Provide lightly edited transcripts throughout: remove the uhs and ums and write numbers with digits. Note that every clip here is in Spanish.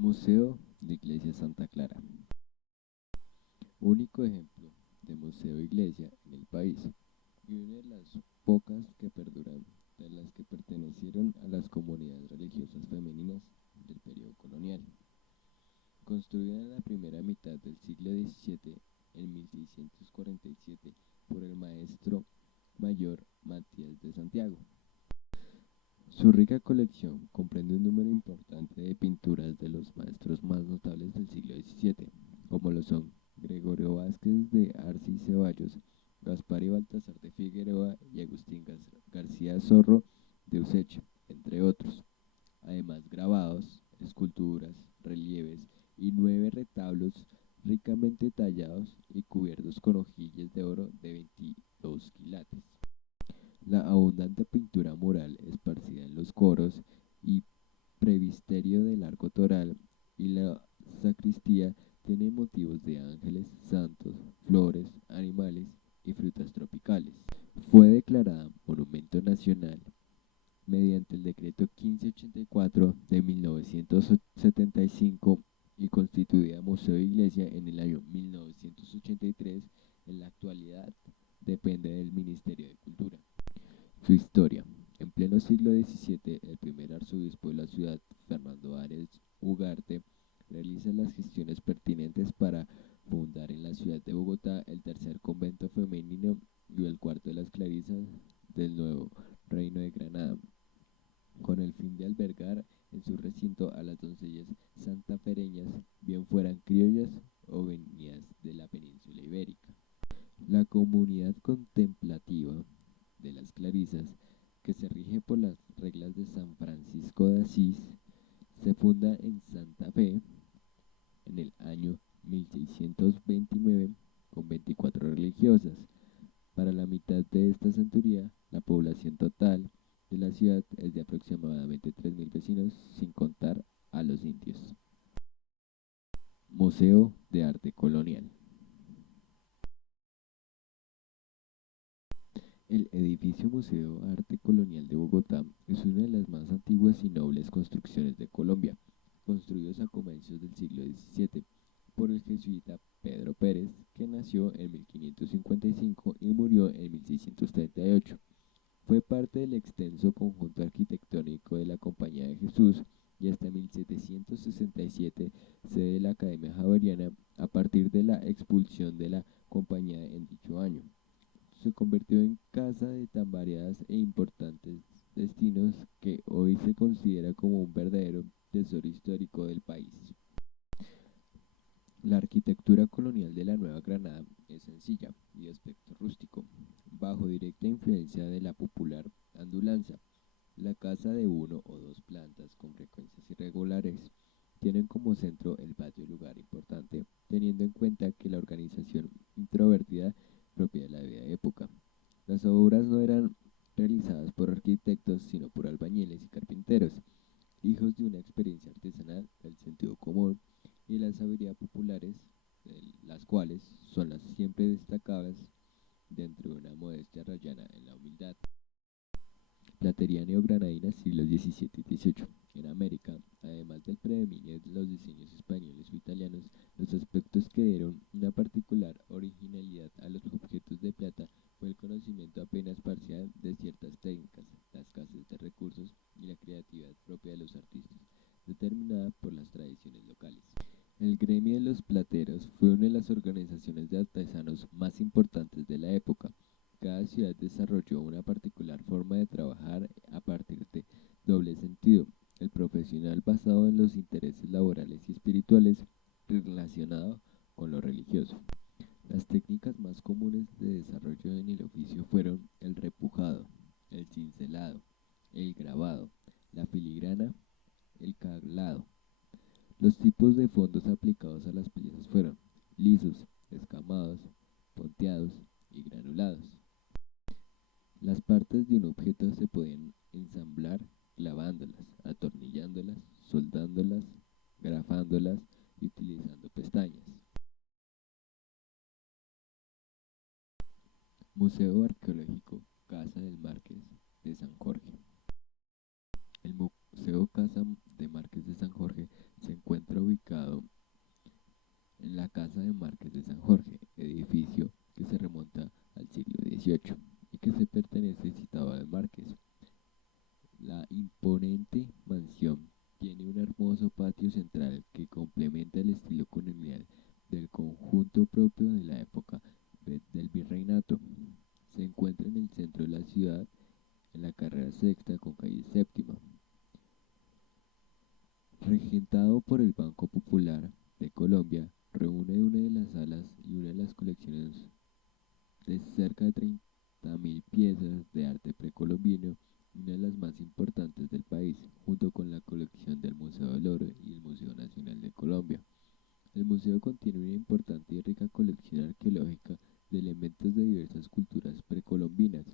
Museo de Iglesia Santa Clara, único ejemplo de museo-iglesia en el país y una de las pocas que perduran de las que pertenecieron a las comunidades religiosas femeninas del periodo colonial. Construida en la primera mitad del siglo XVII, en 1647, por el maestro mayor Matías de Santiago. Su rica colección comprende un número importante de pinturas de los maestros más notables del siglo XVII, como lo son Gregorio Vázquez de Arce y Ceballos, Gaspar y Baltasar de Figueroa y Agustín García Zorro de Useche, entre otros. Además, grabados, esculturas, relieves y 9 retablos ricamente tallados y cubiertos con hojillas de oro de 22 quilates. La abundante pintura mural esparcida en los coros y presbiterio del arco toral y la sacristía tiene motivos de ángeles, santos, flores, animales y frutas tropicales. Fue declarada Monumento Nacional mediante el decreto 1584 de 1975 y constituida Museo de Iglesia en el año 1983. En la actualidad depende del Ministerio de Cultura. Su historia. En pleno siglo XVII, el primer arzobispo de la ciudad, Fernando Ares Ugarte, realiza las gestiones pertinentes para fundar en la ciudad de Bogotá el tercer convento femenino y el cuarto de las clarisas del nuevo Reino de Granada, con el fin de albergar en su recinto a las doncellas santafereñas, bien fueran criollas o venidas de la península ibérica. La comunidad contemplativa de las clarisas, que se rige por las reglas de San Francisco de Asís, se funda en Santa Fe en el año 1629 con 24 religiosas. Para la mitad de esta centuria, la población total de la ciudad es de aproximadamente 3.000 vecinos, sin contar a los indios. Museo de Arte Colonial. El edificio Museo Arte Colonial de Bogotá es una de las más antiguas y nobles construcciones de Colombia, construidos a comienzos del siglo XVII por el jesuita Pedro Pérez, que nació en 1555 y murió en 1638. Fue parte del extenso conjunto arquitectónico de la Compañía de Jesús y hasta 1767 sede de la Academia Javeriana a partir de la expulsión de la compañía en dicho año. Se convirtió en casa de tan variadas e importantes destinos que hoy se considera como un verdadero tesoro histórico del país. La arquitectura colonial de la Nueva Granada es sencilla y de aspecto rústico, bajo directa influencia de la popular andulanza. La casa de 1 o 2 plantas con frecuencias irregulares tienen como centro el patio, lugar importante, teniendo en cuenta que la organización introvertida propia de la vieja época. Las obras no eran realizadas por arquitectos, sino por albañiles y carpinteros, hijos de una experiencia artesanal, del sentido común y la sabiduría populares, las cuales son las siempre destacadas dentro de una modestia rayana en la humildad. Platería neogranadina siglos XVII y XVIII. En América, además del predominio de los diseños españoles o italianos, los aspectos que dieron una particular originalidad a los objetos de plata fue el conocimiento apenas parcial de ciertas técnicas, la escasez de recursos y la creatividad propia de los artistas, determinada por las tradiciones locales. El gremio de los plateros fue una de las organizaciones de artesanos más importantes de la época. Cada ciudad desarrolló una particular forma de trabajar a partir de doble sentido, el profesional basado en los intereses laborales y espirituales relacionado con lo religioso. Las técnicas más comunes de desarrollo en el oficio fueron el repujado, el cincelado, el grabado, la filigrana, el calado. Los tipos de fondos aplicados a las piezas fueron lisos, escamados, ponteados y granulados. Las partes de un objeto se podían ensamblar clavándolas, atornillándolas, soldándolas, grafándolas y utilizando pestañas. Museo Arqueológico Casa del Marqués de San Jorge. El Museo Casa de Marqués de San Jorge se encuentra XVIII y que se pertenece citado al Márquez. La imponente mansión tiene un hermoso patio central que complementa el estilo colonial del conjunto propio de la época del virreinato. Se encuentra en el centro de la ciudad, en la carrera sexta con calle séptima. Regentado por el Banco Popular de Colombia, reúne una de las salas y una de las colecciones de cerca de 30.000 piezas de arte precolombino, una de las más importantes del país, junto con la colección del Museo del Oro y el Museo Nacional de Colombia. El museo contiene una importante y rica colección arqueológica de elementos de diversas culturas precolombinas.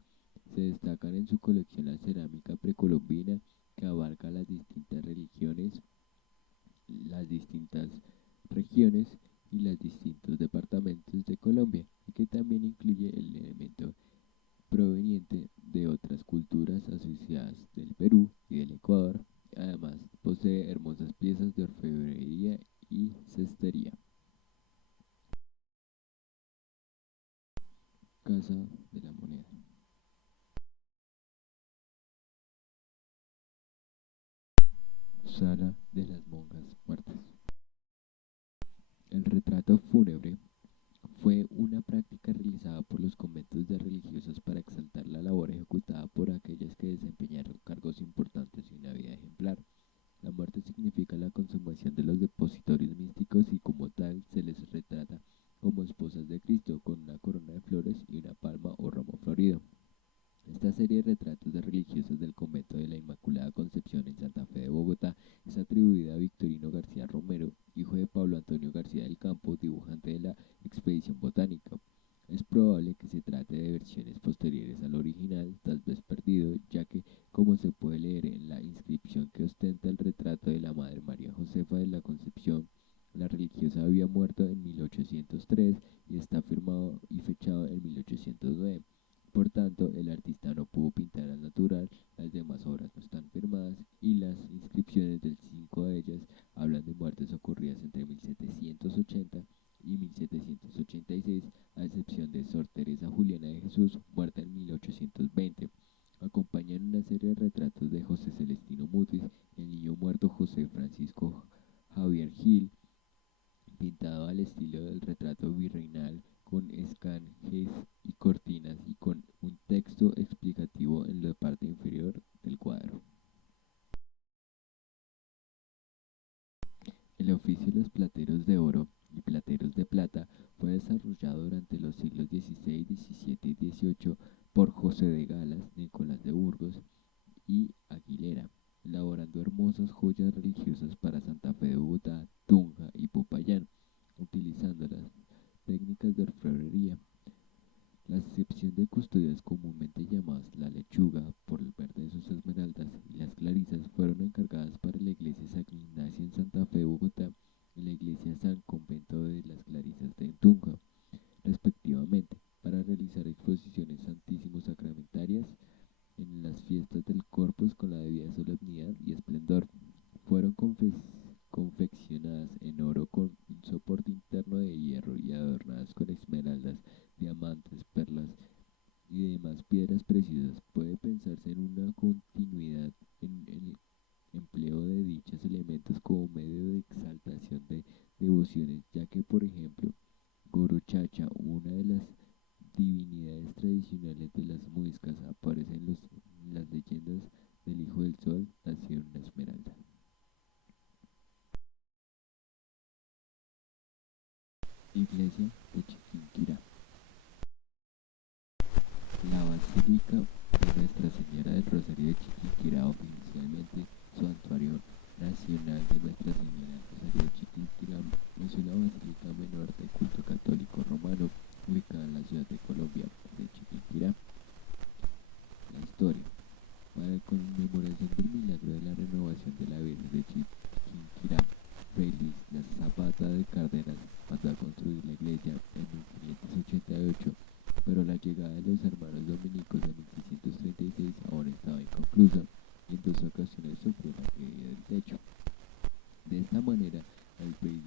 Se destacan en su colección la cerámica precolombina, que abarca las distintas regiones y los distintos departamentos de Colombia, y que también incluye el elemento proveniente de otras culturas asociadas del Perú y del Ecuador. Además, posee hermosas piezas de orfebrería y cestería. Casa de la Moneda. Sala de las monjas muertas. El retrato fúnebre fue una práctica realizada por los conventos de religiosas para exaltar la labor ejecutada por aquellas que desempeñaron cargos importantes y una vida ejemplar. La muerte significa la consumación de los depositorios místicos y como tal se les retrata como esposas de Cristo con una corona de flores y una palma o ramo florido. Esta serie de retratos de religiosas del convento de la Inmaculada Concepción en Santa Fe de Bogotá es atribuida a Victorino García Romero, hijo de Pablo Antonio García del Campo, dibujante de la expedición botánica. Es probable que se trate de versiones posteriores al original, tal vez perdido, ya que, como se puede leer en la inscripción que ostenta el retrato de la Madre María Josefa de la Concepción, la religiosa había muerto en 1803 y está firmado y fechado en 1809. Por tanto, el artista no pudo pintar al natural, las demás obras no están firmadas y las inscripciones de 5 de ellas hablan de muertes ocurridas entre 1780 y 1786, a excepción de Sor Teresa Juliana de Jesús, muerta en 1820. Acompañan una serie de retratos de José Celestino Mutis, el niño muerto José Francisco Javier Gil, pintado al estilo del retrato virreinal, con escajes y cortinas y con un texto explicativo en la parte inferior del cuadro. El oficio de los plateros de oro y plateros de plata fue desarrollado durante los siglos XVI, XVII y XVIII por José de Galas, Nicolás de Burgos y Aguilera, elaborando hermosas joyas religiosas para Santa Fe de Bogotá, Tunja y Popayán, utilizando las técnicas de orfebrería. La sección de custodias, comúnmente llamadas la lechuga por el verde de sus esmeraldas, y las clarisas fueron encargadas para la iglesia San Ignacio en Santa Fe, Bogotá, y la iglesia San Convento de las Clarisas de Tunja, respectivamente, para realizar exposiciones santísimos sacramentarias en las fiestas del Corpus con la debida solemnidad y esplendor. Fueron confeccionadas en oro con un soporte interno de hierro y adornadas con esmeraldas, diamantes, perlas y demás piedras preciosas. Puede pensarse en una continuidad en el empleo de dichos elementos como medio de exaltación de devociones, ya que, por ejemplo, Gorochacha, una de las divinidades tradicionales de las muiscas, aparece en las leyendas del Hijo del Sol, nació en una esmeralda. Iglesia de Chiquinquirá. La Basílica de Nuestra Señora del Rosario de Chiquinquirá, oficialmente Santuario Nacional de Nuestra Señora del Rosario de Chiquinquirá, es una basílica menor de culto católico romano ubicada en la ciudad de Colombia de Chiquinquirá. La historia. Para la conmemoración del milagro de la renovación de la Virgen de Chiquinquirá, Fray Luis Zapata de Cárdenas mandó a construir la iglesia en 1588, pero la llegada de los hermanos dominicos en 1636 aún estaba inconclusa y en 2 ocasiones sufrió la caída del techo. De esta manera, el rey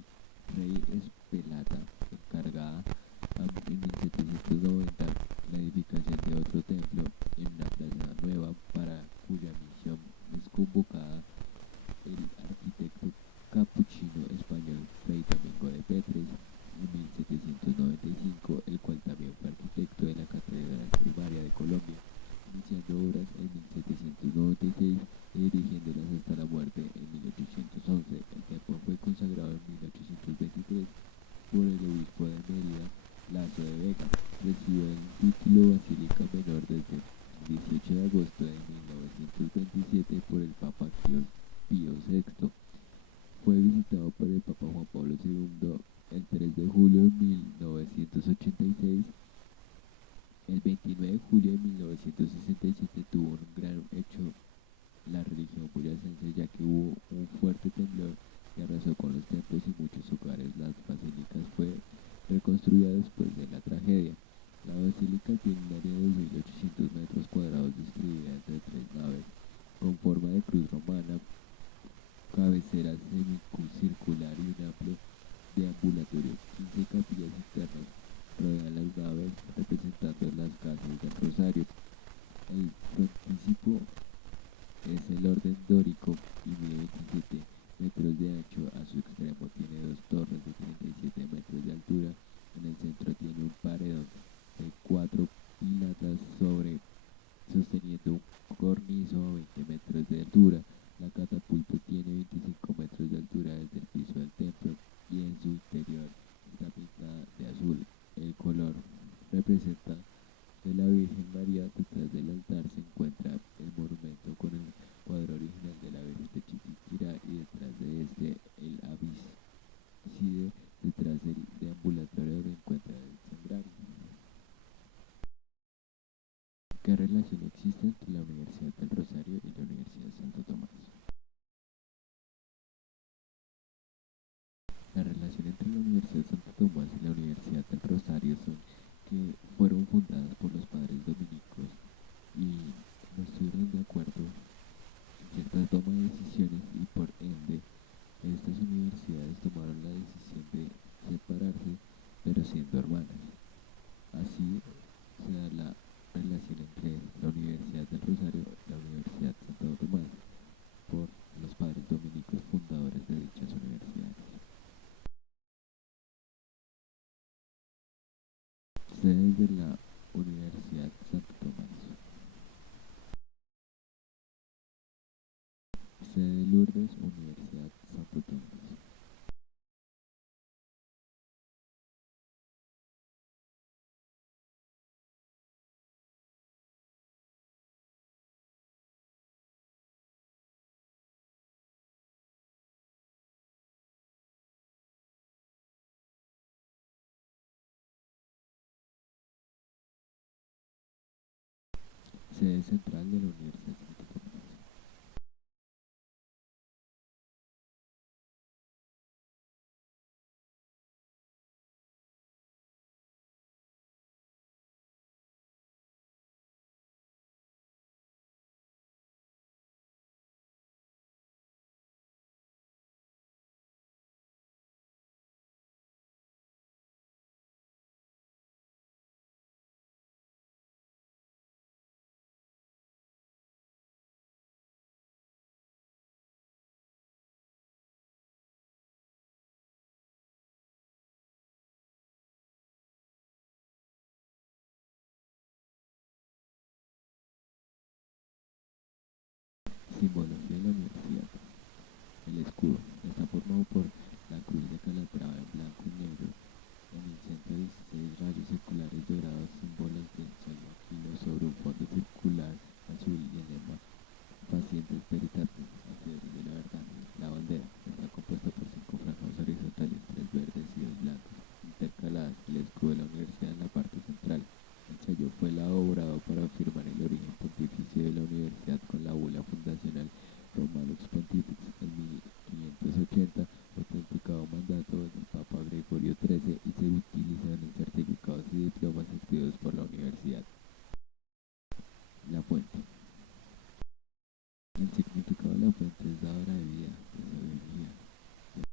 Espelata encargaba en 1790 la edificación por el obispo de Mérida, Laso de Vega. Recibió el título basílica menor desde el 18 de agosto de 1927 por el Papa Pío VI. Fue visitado por el Papa Juan Pablo II el 3 de julio de 1986. El 29 de julio de 1967 tuvo un gran hecho la religión boyacense, ya que hubo un fuerte temblor que arrasó con los templos y muchos hogares. Las basílicas fue reconstruida después de la tragedia. La basílica tiene un área de 2.800 metros cuadrados distribuida entre tres naves, con forma de cruz romana, cabecera semicircular y un amplio deambulatorio. 15 capillas internas rodean las naves, representando las casas del Rosario. El frontispicio es el orden dórico y mide 27 metros de ancho. A su extremo tiene dos torres de 37 metros de altura. En el centro tiene un paredón de 4 pilatas sosteniendo un cornizo a 20 metros de altura. La catapulta tiene 25 metros de altura desde el piso del templo y en su interior está pintada de azul. El color representa de la Virgen María. Detrás del altar se encuentra el monumento con el cuadro original de la Virgen de Chiquinquirá y detrás de este el ábside. Detrás del deambulatorio se encuentra el sagrario. ¿Qué relación existe entre la Universidad del Rosario y la Universidad de Santo Tomás? La relación entre la Universidad de Santo Tomás y la Universidad del Rosario son que fueron fundadas por los padres dominicos y no estuvieron de acuerdo en cierta toma de decisiones y por ende estas universidades tomaron la decisión de separarse pero siendo hermanas. Así se da la relación entre la Universidad del Rosario y la Universidad de Santo Tomás por los padres dominicos fundadores de dichas universidades. Sedes de la Universidad Santo Tomás. Sede Lourdes, Universidad Santo Tomás. Sede central de la Universidad Santo Tomás. Simbología de la universidad. El escudo está formado por la cruz de Calatrava en blanco y negro. En el centro 16 rayos circulares dorados, símbolos del sol tranquilo sobre un fondo circular azul y el lema Pacientes Veritatis, hacedores de la verdad. La bandera.